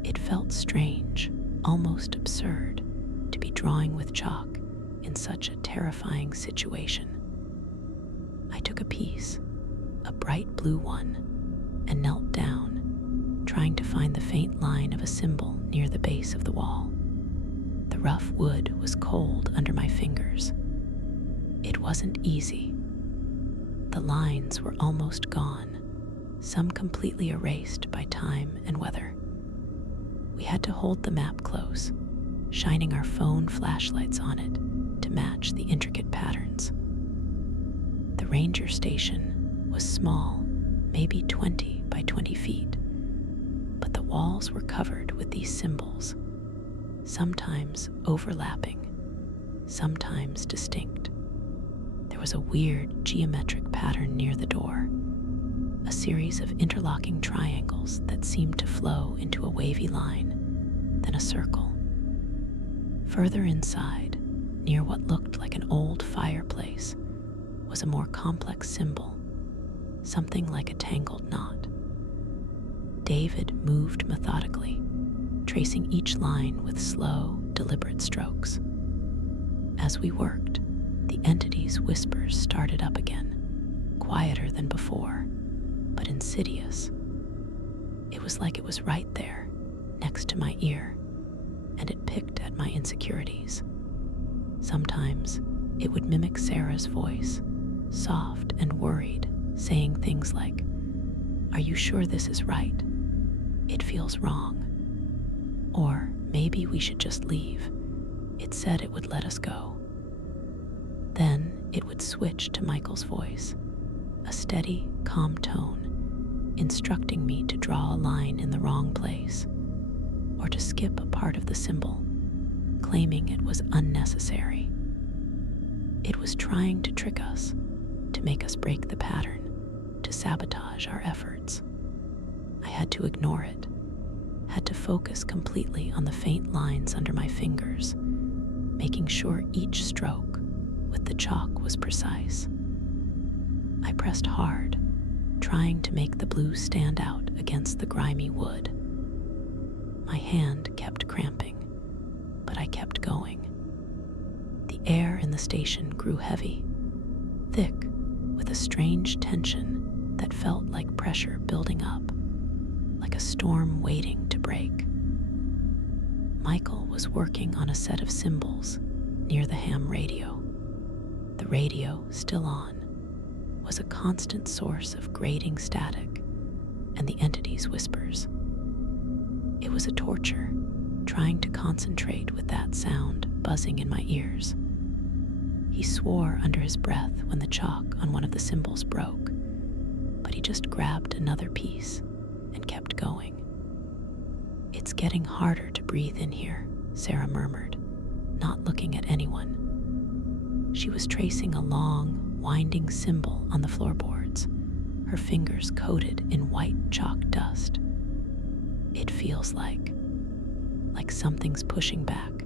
It felt strange, almost absurd, to be drawing with chalk in such a terrifying situation. I took a piece, a bright blue one, and knelt down, trying to find the faint line of a symbol near the base of the wall. The rough wood was cold under my fingers. It wasn't easy. The lines were almost gone, some completely erased by time and weather. We had to hold the map close, shining our phone flashlights on it to match the intricate patterns. The ranger station was small, maybe 20 by 20 feet, but the walls were covered with these symbols, sometimes overlapping, sometimes distinct. There was a weird geometric pattern near the door, a series of interlocking triangles that seemed to flow into a wavy line, then a circle. Further inside, near what looked like an old fireplace, was a more complex symbol, something like a tangled knot. David moved methodically, tracing each line with slow, deliberate strokes. As we worked, the entity's whispers started up again, quieter than before, but insidious. It was like it was right there, next to my ear, and it picked at my insecurities. Sometimes it would mimic Sarah's voice, soft and worried, saying things like, "Are you sure this is right? It feels wrong." Or, "Maybe we should just leave. It said it would let us go." Then it would switch to Michael's voice, a steady, calm tone, instructing me to draw a line in the wrong place, or to skip a part of the symbol, claiming it was unnecessary. It was trying to trick us, to make us break the pattern, to sabotage our efforts. I had to ignore it, had to focus completely on the faint lines under my fingers, making sure each stroke with the chalk was precise. I pressed hard, trying to make the blue stand out against the grimy wood. My hand kept cramping, but I kept going. The air in the station grew heavy, thick, with a strange tension that felt like pressure building up, like a storm waiting to break. Michael was working on a set of symbols near the ham radio. The radio, still on, was a constant source of grating static and the entity's whispers. It was a torture, trying to concentrate with that sound buzzing in my ears. He swore under his breath when the chalk on one of the symbols broke, but he just grabbed another piece and kept going. "It's getting harder to breathe in here," Sarah murmured, not looking at anyone. She was tracing a long, winding symbol on the floorboards, her fingers coated in white chalk dust. "It feels like something's pushing back."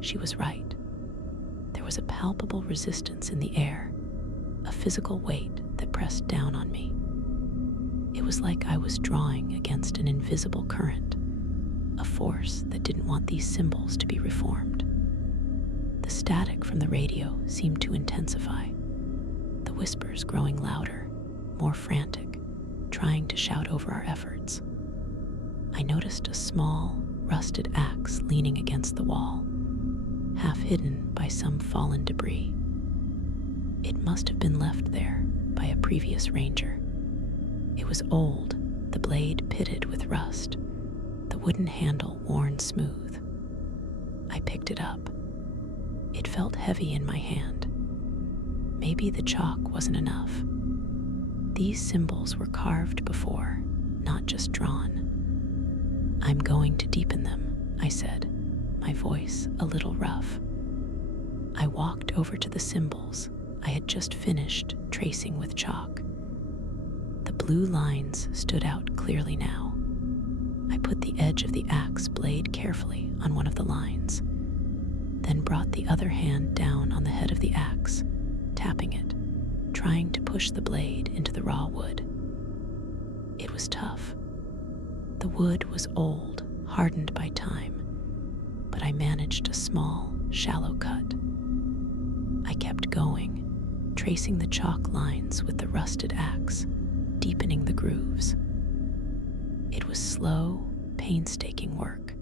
She was right. There was a palpable resistance in the air, a physical weight that pressed down on me. It was like I was drawing against an invisible current, a force that didn't want these symbols to be reformed. The static from the radio seemed to intensify, the whispers growing louder, more frantic, trying to shout over our efforts. I noticed a small, rusted axe leaning against the wall, half hidden by some fallen debris. It must have been left there by a previous ranger. It was old, the blade pitted with rust, the wooden handle worn smooth. I picked it up. It felt heavy in my hand. Maybe the chalk wasn't enough. These symbols were carved before, not just drawn. "I'm going to deepen them," I said, my voice a little rough. I walked over to the symbols I had just finished tracing with chalk. The blue lines stood out clearly now. I put the edge of the axe blade carefully on one of the lines, then brought the other hand down on the head of the axe, tapping it, trying to push the blade into the raw wood. It was tough. The wood was old, hardened by time, but I managed a small, shallow cut. I kept going, tracing the chalk lines with the rusted axe, deepening the grooves. It was slow, painstaking work.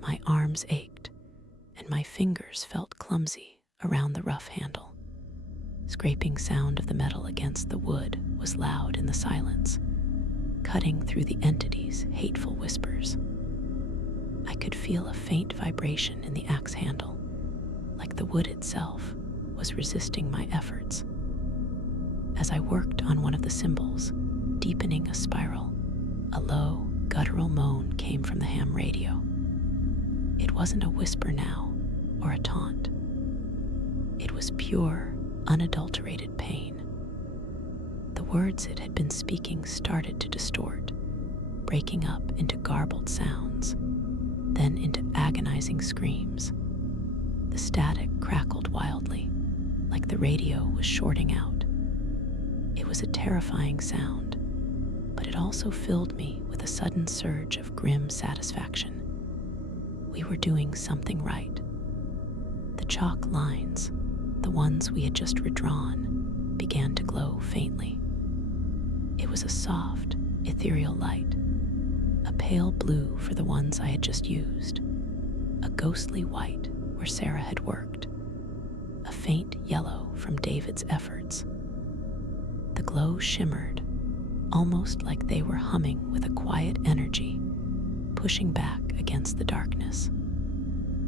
My arms ached, and my fingers felt clumsy around the rough handle. Scraping sound of the metal against the wood was loud in the silence, cutting through the entity's hateful whispers. I could feel a faint vibration in the axe handle, like the wood itself was resisting my efforts. As I worked on one of the symbols, deepening a spiral, a low, guttural moan came from the ham radio. It wasn't a whisper now, or a taunt. It was pure, unadulterated pain. The words it had been speaking started to distort, breaking up into garbled sounds, then into agonizing screams. The static crackled wildly, like the radio was shorting out. It was a terrifying sound, but it also filled me with a sudden surge of grim satisfaction. We were doing something right. The chalk lines, the ones we had just redrawn, began to glow faintly. It was a soft, ethereal light, a pale blue for the ones I had just used, a ghostly white where Sarah had worked, a faint yellow from David's efforts. The glow shimmered, almost like they were humming with a quiet energy, pushing back against the darkness.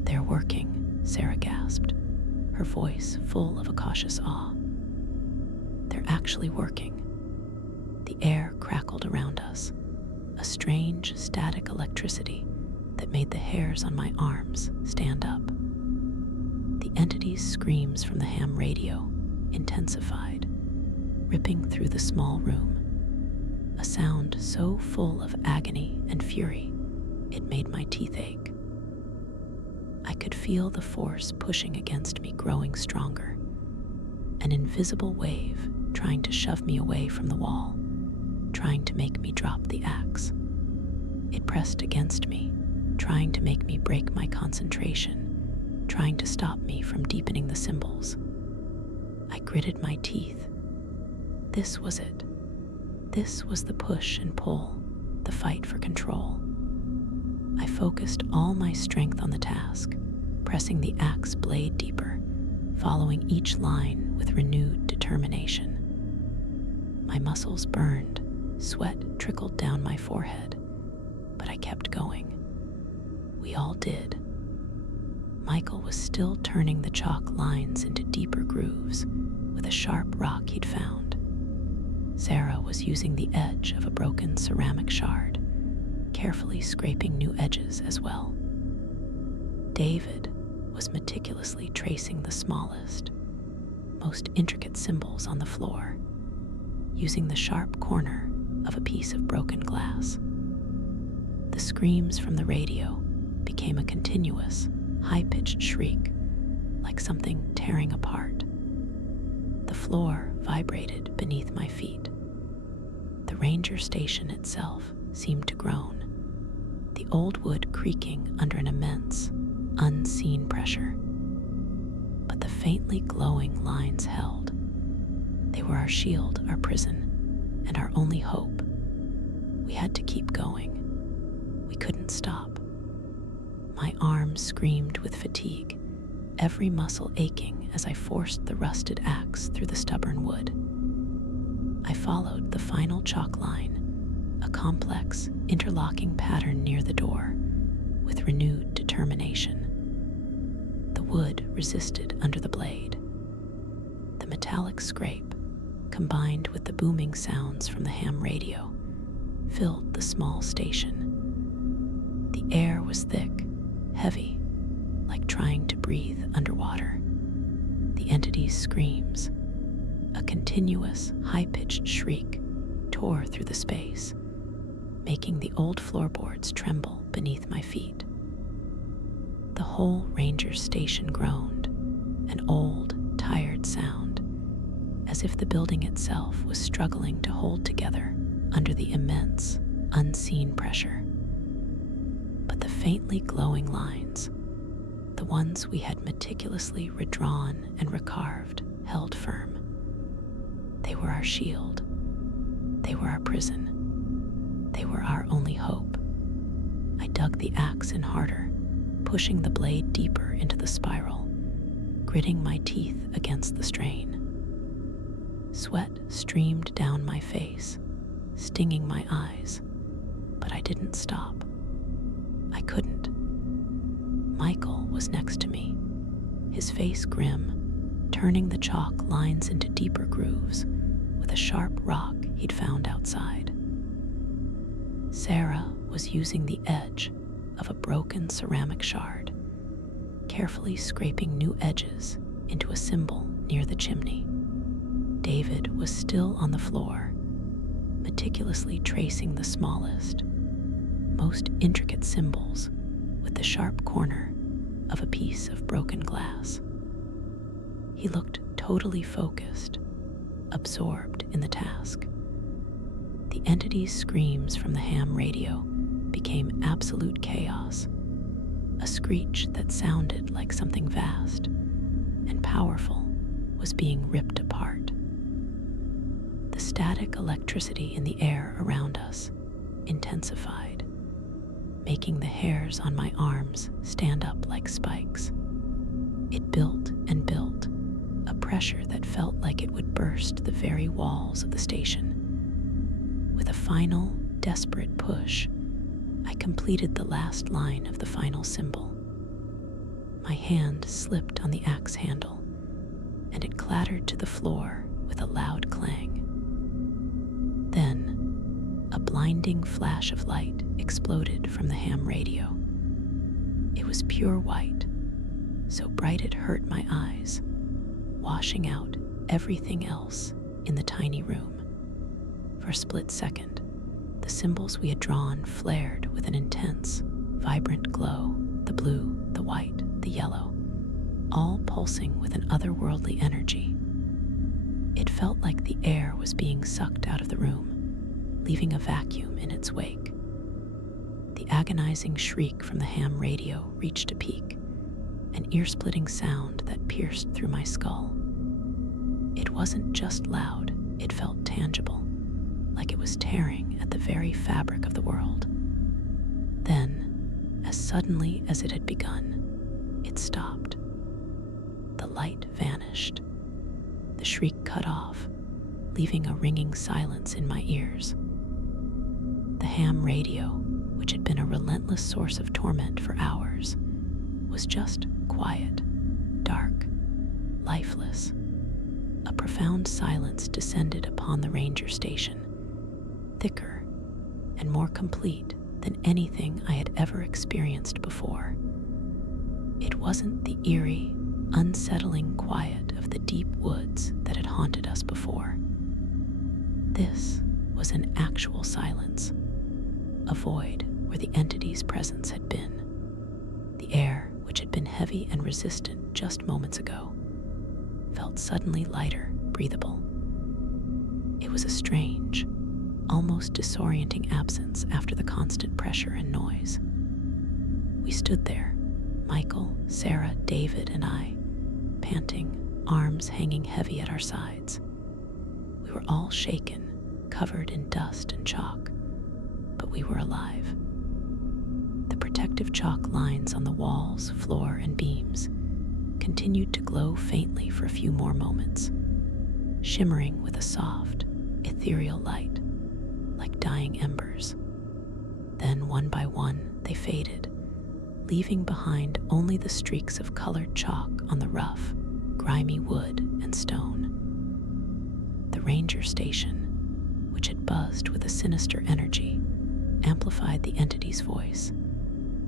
"They're working," Sarah gasped, her voice full of a cautious awe. "They're actually working." The air crackled around us, a strange static electricity that made the hairs on my arms stand up. The entity's screams from the ham radio intensified, ripping through the small room, a sound so full of agony and fury it made my teeth ache. I could feel the force pushing against me growing stronger, an invisible wave trying to shove me away from the wall, trying to make me drop the axe. It pressed against me, trying to make me break my concentration, trying to stop me from deepening the symbols. I gritted my teeth. This was it. This was the push and pull, the fight for control. I focused all my strength on the task, pressing the axe blade deeper, following each line with renewed determination. My muscles burned, sweat trickled down my forehead, but I kept going. We all did. Michael was still turning the chalk lines into deeper grooves with a sharp rock he'd found. Sarah was using the edge of a broken ceramic shard, carefully scraping new edges as well. David was meticulously tracing the smallest, most intricate symbols on the floor, using the sharp corner of a piece of broken glass. The screams from the radio became a continuous, high-pitched shriek, like something tearing apart. The floor vibrated beneath my feet. The ranger station itself seemed to groan, the old wood creaking under an immense, unseen pressure. But the faintly glowing lines held. They were our shield, our prison, and our only hope. We had to keep going. We couldn't stop. My arms screamed with fatigue, every muscle aching as I forced the rusted axe through the stubborn wood. I followed the final chalk line, a complex, interlocking pattern near the door, with renewed determination. The wood resisted under the blade. The metallic scrape, combined with the booming sounds from the ham radio, filled the small station. The air was thick, heavy, like trying to breathe underwater. The entity's screams, a continuous, high-pitched shriek, tore through the space, making the old floorboards tremble beneath my feet. The whole ranger station groaned, an old, tired sound, as if the building itself was struggling to hold together under the immense, unseen pressure. But the faintly glowing lines, the ones we had meticulously redrawn and recarved, held firm. They were our shield. They were our prison. They were our only hope. I dug the axe in harder, pushing the blade deeper into the spiral, gritting my teeth against the strain. Sweat streamed down my face, stinging my eyes, but I didn't stop. I couldn't. Michael was next to me, his face grim, turning the chalk lines into deeper grooves with a sharp rock he'd found outside. Sarah was using the edge of a broken ceramic shard, carefully scraping new edges into a symbol near the chimney. David was still on the floor, meticulously tracing the smallest, most intricate symbols with the sharp corner of a piece of broken glass. He looked totally focused, absorbed in the task. The entity's screams from the ham radio became absolute chaos, a screech that sounded like something vast and powerful was being ripped apart. The static electricity in the air around us intensified, making the hairs on my arms stand up like spikes. It built and built, a pressure that felt like it would burst the very walls of the station. With a final, desperate push, I completed the last line of the final symbol. My hand slipped on the axe handle, and it clattered to the floor with a loud clang. Then, a blinding flash of light exploded from the ham radio. It was pure white, so bright it hurt my eyes, washing out everything else in the tiny room. For a split second, the symbols we had drawn flared with an intense, vibrant glow, the blue, the white, the yellow, all pulsing with an otherworldly energy. It felt like the air was being sucked out of the room, leaving a vacuum in its wake. The agonizing shriek from the ham radio reached a peak, an ear-splitting sound that pierced through my skull. It wasn't just loud, it felt tangible, like it was tearing at the very fabric of the world. Then, as suddenly as it had begun, it stopped. The light vanished. The shriek cut off, leaving a ringing silence in my ears. The ham radio, which had been a relentless source of torment for hours, was just quiet, dark, lifeless. A profound silence descended upon the ranger station, thicker and more complete than anything I had ever experienced before. It wasn't the eerie, unsettling quiet of the deep woods that had haunted us before. This was an actual silence, a void where the entity's presence had been. The air, which had been heavy and resistant just moments ago, felt suddenly lighter, breathable. It was a strange, almost disorienting absence after the constant pressure and noise. We stood there, Michael, Sarah, David, and I, panting, arms hanging heavy at our sides. We were all shaken, covered in dust and chalk, but we were alive. The protective chalk lines on the walls, floor, and beams continued to glow faintly for a few more moments, shimmering with a soft, ethereal light, like dying embers. Then, one by one, they faded, leaving behind only the streaks of colored chalk on the rough, grimy wood and stone. The ranger station, which had buzzed with a sinister energy, amplified the entity's voice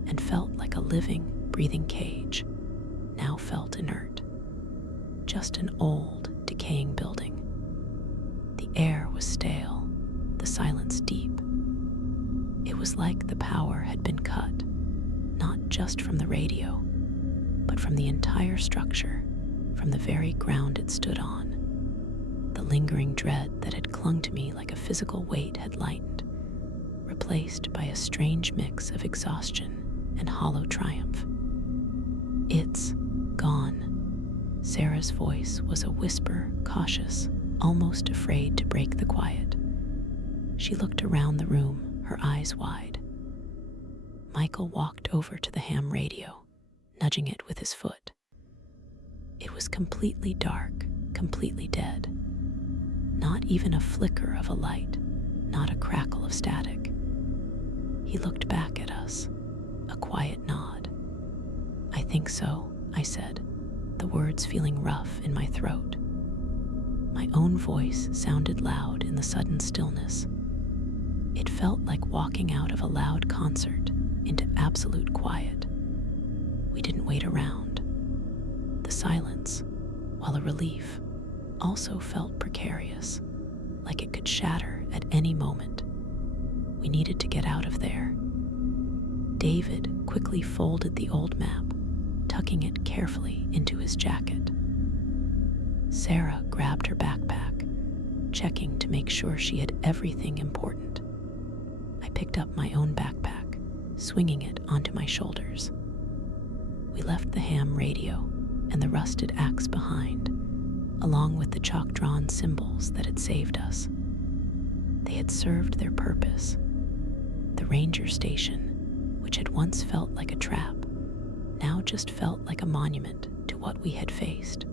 and felt like a living, breathing cage, now felt inert. Just an old, decaying building. The air was stale, the silence deep. It was like the power had been cut, not just from the radio, but from the entire structure, from the very ground it stood on. The lingering dread that had clung to me like a physical weight had lightened, replaced by a strange mix of exhaustion and hollow triumph. "It's gone." Sarah's voice was a whisper, cautious, almost afraid to break the quiet. She looked around the room, her eyes wide. Michael walked over to the ham radio, nudging it with his foot. It was completely dark, completely dead. Not even a flicker of a light, not a crackle of static. He looked back at us, a quiet nod. "I think so," I said, the words feeling rough in my throat. My own voice sounded loud in the sudden stillness. It felt like walking out of a loud concert into absolute quiet. We didn't wait around. The silence, while a relief, also felt precarious, like it could shatter at any moment. We needed to get out of there. David quickly folded the old map, tucking it carefully into his jacket. Sarah grabbed her backpack, checking to make sure she had everything important. I picked up my own backpack, swinging it onto my shoulders. We left the ham radio and the rusted axe behind, along with the chalk-drawn symbols that had saved us. They had served their purpose. The ranger station, which had once felt like a trap, now just felt like a monument to what we had faced.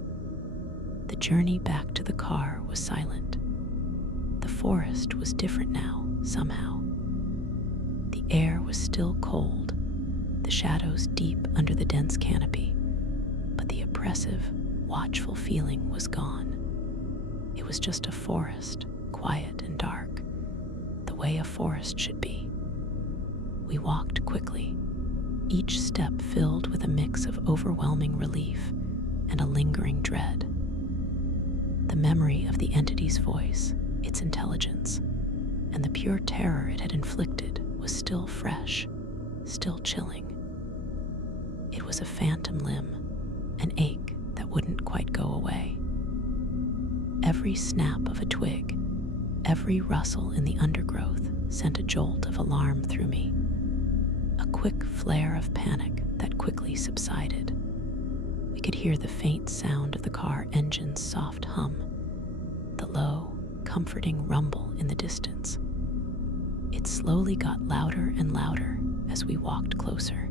The journey back to the car was silent. The forest was different now, somehow. The air was still cold, the shadows deep under the dense canopy, but the oppressive, watchful feeling was gone. It was just a forest, quiet and dark, the way a forest should be. We walked quickly, each step filled with a mix of overwhelming relief and a lingering dread. The memory of the entity's voice, its intelligence, and the pure terror it had inflicted was still fresh, still chilling. It was a phantom limb, an ache that wouldn't quite go away. Every snap of a twig, every rustle in the undergrowth sent a jolt of alarm through me. A quick flare of panic that quickly subsided. We could hear the faint sound of the car engine's soft hum, the low, comforting rumble in the distance. It slowly got louder and louder as we walked closer.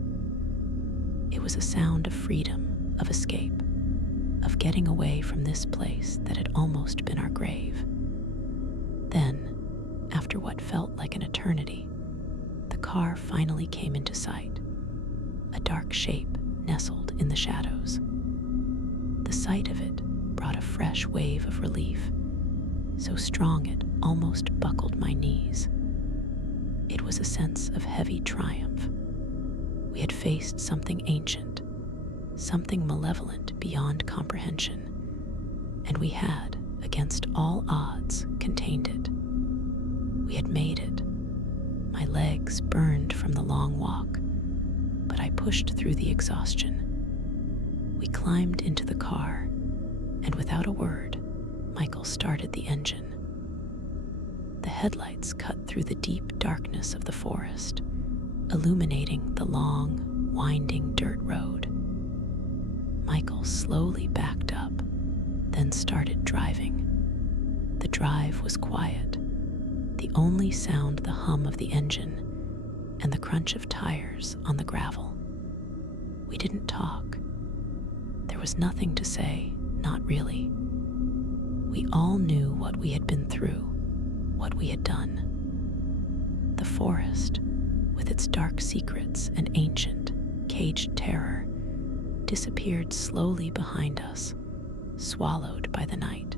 It was a sound of freedom, of escape, of getting away from this place that had almost been our grave. Then, after what felt like an eternity, the car finally came into sight, a dark shape nestled in the shadows. The sight of it brought a fresh wave of relief, so strong it almost buckled my knees. It was a sense of heavy triumph. We had faced something ancient, something malevolent beyond comprehension, and we had, against all odds, contained it. We had made it. My legs burned from the long walk, but I pushed through the exhaustion. We climbed into the car, and without a word, Michael started the engine. The headlights cut through the deep darkness of the forest, illuminating the long, winding dirt road. Michael slowly backed up, then started driving. The drive was quiet, the only sound the hum of the engine and the crunch of tires on the gravel. We didn't talk. There was nothing to say, not really. We all knew what we had been through, what we had done. The forest, with its dark secrets and ancient, caged terror, disappeared slowly behind us, swallowed by the night.